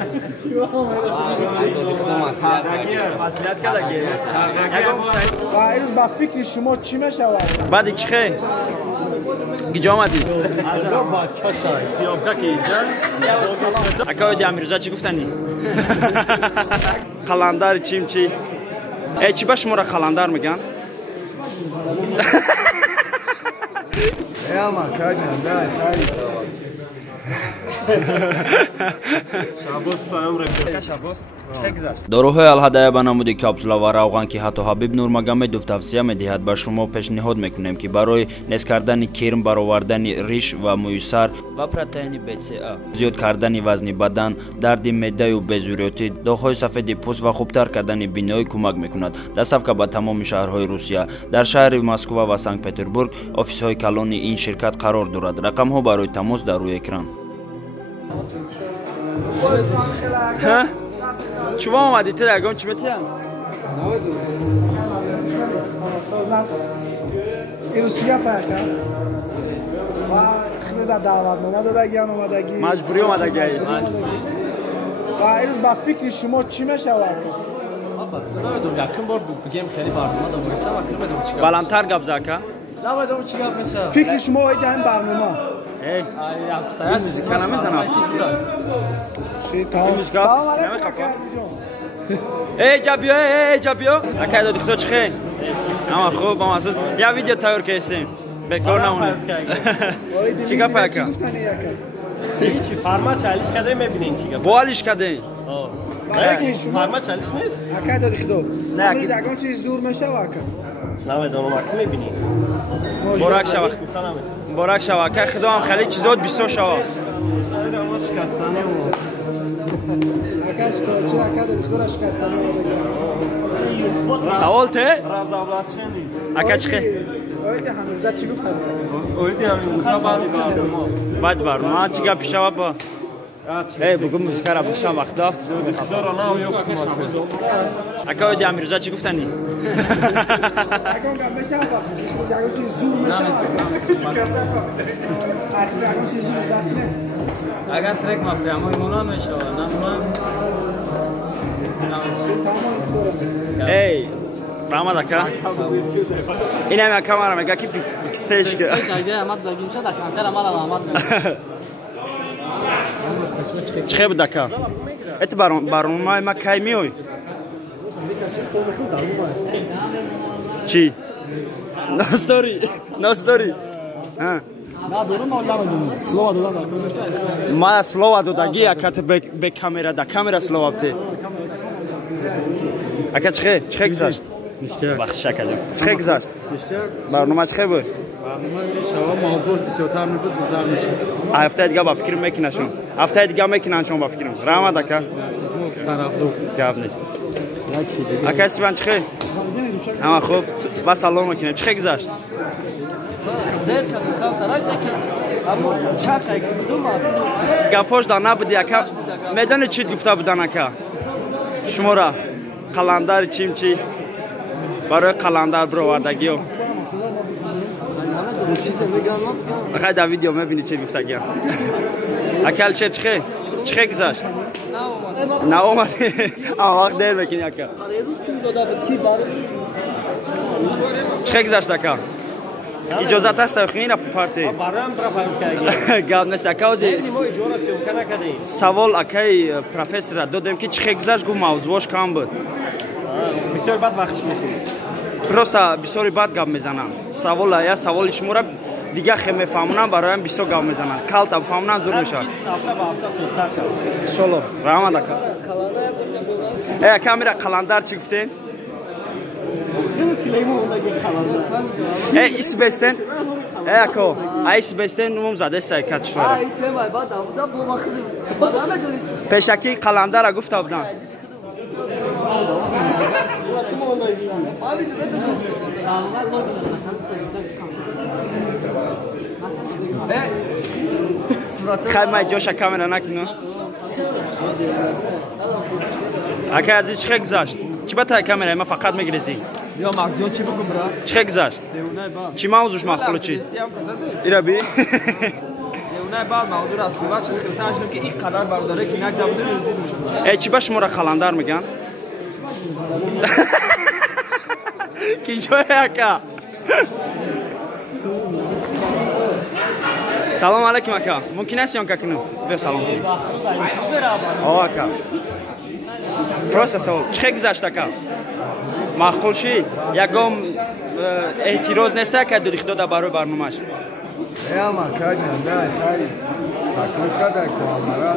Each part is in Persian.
امروز با فکر شما چی میشود؟ بعد چی خیلی؟ گیجا آمدی؟ اکا ویدی امیروزا چی گفتنی؟ قلندر چیم چی؟ ای چی با شما را قلندر میگن؟ Elma, kagam, daj, hajde. дороҳои алҳадая ба намуди капсула ва равған ки ҳатто ҳабиб нурмагомедов тавсия медиҳад ба шумо пешниҳод мекунем ки барои нест кардани кирм баровардани риш ва мӯйсар ва протеини бца зиёд кардани вазни бадан дарди меъдаю безурётӣ доғҳои сафеди пӯст ва хубтар кардани биноӣ кӯмак мекунад доставка ба тамоми шаҳрҳои русия дар шаҳри москва ва санкт петербург офисҳои калони ин ширкат қарор дорад рақамҳо барои тамос дар рӯи экран چوبا اومدی تو درگام چی بتیم؟ اینو چیه پاکا؟ و خیلی دعوت اومدگی اومدگی مجبوری اومدگی و اینو با فکر شما چی میشود؟ یکم بار بگیم خیلی برنامه دارم واسه وقتی بدم چیکار بالانتر گپ زاکا نبودم چیکار میشه فکر شما ایده این برنامه ای ابستایت موزیکا نمیزنم چی تمام سلام علیکم ای جابیو ای جابیو اکای دادی خدا چی خیلی؟ اما خوب با مسعود یا ویدیو تایور کردیم بکار نمونه چی گپ اکا؟ هیچی فرما چالش کردیم میبینین چی گپ بوالیش کردیم فرما چالش نیست اکای دادی خدا نه کی دگان چی زور میشه واکا نه دونو ماک میبینین مبارک شوا مبارک شوا که خدا هم خیلی چیزات بیسو شوا شکستانه و اکاش کوچه اکای دادی خدا شکستانه سوال ته؟ رازاولات چنی اکا چی خیلی؟ اویدی هنوزا چی گفتن؟ اویدی هنوزا بعد برنامه چی گپ شوا با ای بگو موزیکا را بخشم وقت دافت خدا را نه یفتم اکا ویدی امیروزا چی گفتنی؟ اگه گم بشه با اگه چی زور میشه اگه چی زور داره اگر ترک ما پیامو ایمونا میشه نه ای رحمت اکا این همه کامرا میگه که بکستیج که جایگه احمد بگیم شد اکانتر امال رحمت چه خیلی دکا ات برنامه ما کی میوی چی ناستوری ها ندارم ولی ندارم سلام دادم ما سلام دادگی اکات به کامera دا کامera سلام ابته اکا چه گذاشت بخش کردم چه گذاشت برنامه چه بود برنامه شما موضوعش بسیار میبود زودتر میشه هفته دیگه با فکر میکنشون هفته دیگه میکننشون با فکرم رحمت اکا طرفدار گپ نیست اکا سیوان چه اما خوب با سلام میکنیم چه گذاشت گپاش دا نبودی اکا میدانی چی گفته بودن اکا شما را قلندر چیم چی برای قلندر برآوردگی و اخی در ویدیو میبینی چی گفتگی اکل چه چه گذاشت نه اومدی اما وقت دیر بکنی اکا چه گذاشت اکا اجازت هست خیلی پارتی برایم برای گاب نیست اکاوزی سوال اکای پروفسور دادم که چه گذاشت گو موضوعش کام بود بسیار بد وقتش میشیم просто بسیاری بد گپ میزنم سوال یا سوال شما را دیگه خیلی میفهمونم برایم بسیار گپ میزنم کالت بفهمونم زور میشه هفته با هفته سوختر شد انشالله رحمت اکا ای کامیرا قلندر چی گفتین خیلی کلیمو اونده قلندر ای ایس بستن ای اکا ایس بستن نموم زده سای کچفره پیشکی قلندر را گفته بودن خیلی ما جوشا کامera نکنو اکا عزیز چه گذاشت چی بتای کامera ما فقط میگریزی یا مغزیون چی بگم برا چه گذاشت چی موضوعش مخبولو چی ایرا بی نه بعد موضوع از تو چه خرسانشون که این قدر برداره که یک دبودن از دیدم شما ای چی باش مرا خلاندار میگن کی جوه اکا سلام علیکم اکا ممکن است یون کنم به سلام کنم آه اکا پروسس چه گذشت اکا معقول شی یکم اعتراض نیست که دو در برای برنامه‌اش اما کاجن نه خیلی تکلیف کرده که مرا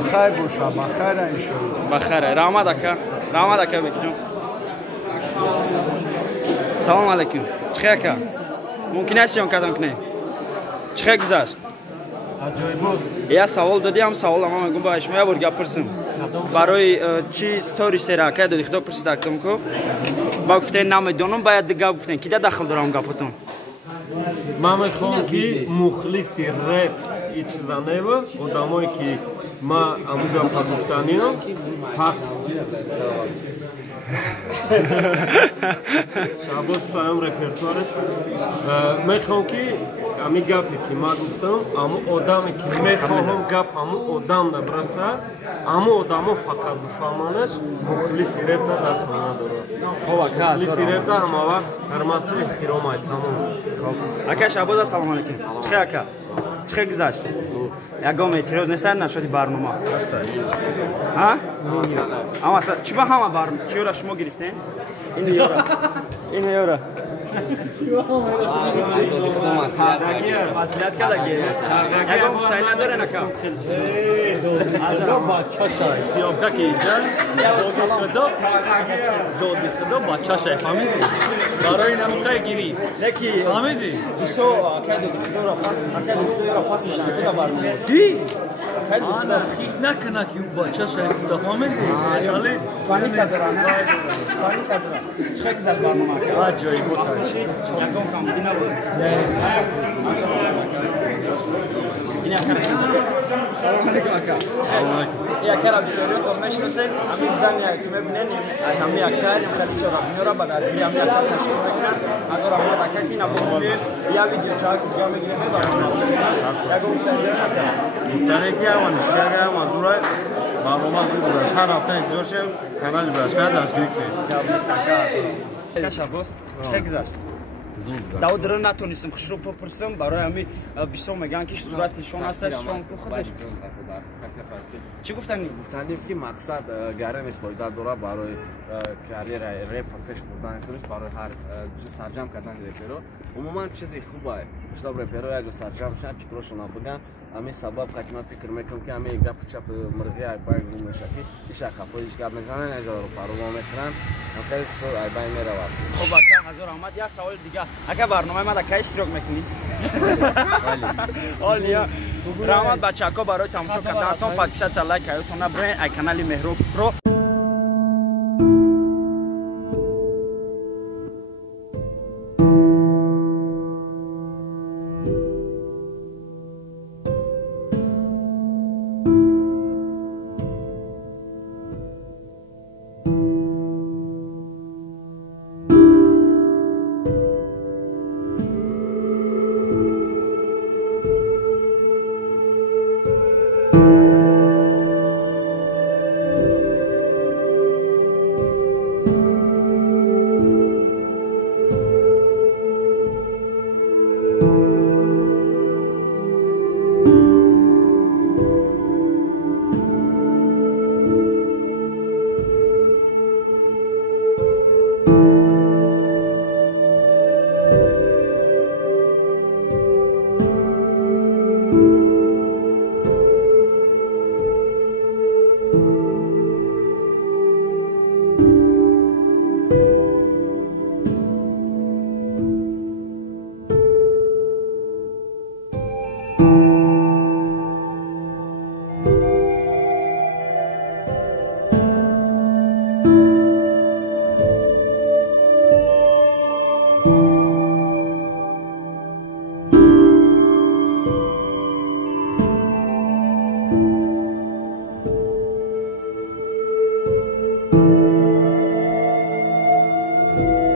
بخیر باشه بخیر انشالله بخیره رحمت اکا بگیرم سلام علیکم چه اکا ممکن است یون کدام کنه چه گذشت یا سوال دادیم سوال اما میگم باش میام برگا پرسم برای چی استوری سر اکا دو خدا پرسیدم کو با گفتن نمیدونم باید دیگه گفتن کی داخل دارم گفتم من میخوام که مخلص رپ این چیزا نیو آدمایی که ما امودا پاکستانیام فقط شاباش فهم رپرتوارش میخوام که امی گپی که ما گفتم اما آدمی که میخوام گپ اما آدم نبرسه اما آدمو فقط بفهمانش مخلص رپ داخل نداره مخلص رپ دا همه وقت حرمت و احترام های تمام اکا شاباش سلام علیکم چه اکا چه گذشت یکم اعتراض نیستن نشدی برنامه ها اما چی با همه برنامه چی را شما گرفتین این یورا مسئولیت کرده گیره یکم سعی نداره نکم دو بچه شای سیابکا که اینجا دو بچه شای فهمیدی؟ برای نموخه گیری فهمیدی؟ بیشو اکا دو را پاس میشن کدا برنامه دی؟ آنا خیلی نکنه که اون بچه شای کدا فهمیدی؟ پانی کدرانه چه گذشت برنامه اکا؟ جایی بود یکم کام دینا بود این اکا سلام علیکم اکا این اکا را بسیاری تو میشناسید امی زدن که میبینین همی اکا خیلی چرا میورا بعد از همی اکا نشون میکنن اگر آمد اکا که نبودید یا ویدیو چاک یا میگیریم یکم سریع اکا مفتنه که اما نشیاره هم از اون رای برنامه زود بزرش هر هفته انتظار شیم کانال برشکن دستگیری کنیم شاباش چه گذشت داود رو نتونستم خوش رو بپرسم برای همی بیشتر میگن که صورتشون هستش شون خودش چی گفتن؟ گفتن که مقصد گرم فایده داره برای کریر رپ پیش بردن کنش برای هر سرجم کردن رپرو عموما چیزی خوبه شتاب رپرو یا جو سرجم شن فکرشون بگن همین سبب که من فکر میکنم که همین گپ چپ مرغی ای باید نمیشه که ایش کفایش گپ میزنن نجار رو پروا میکنن خیلی تو ای باید میره وقت خب اکا حضور آمد یک سوال دیگه اگه برنامه ما دکه اشتراک میکنی عالیه رحمت بچه اکا برای تماشا کردن تا 500 لایک کردن برای کانال مهرو پرو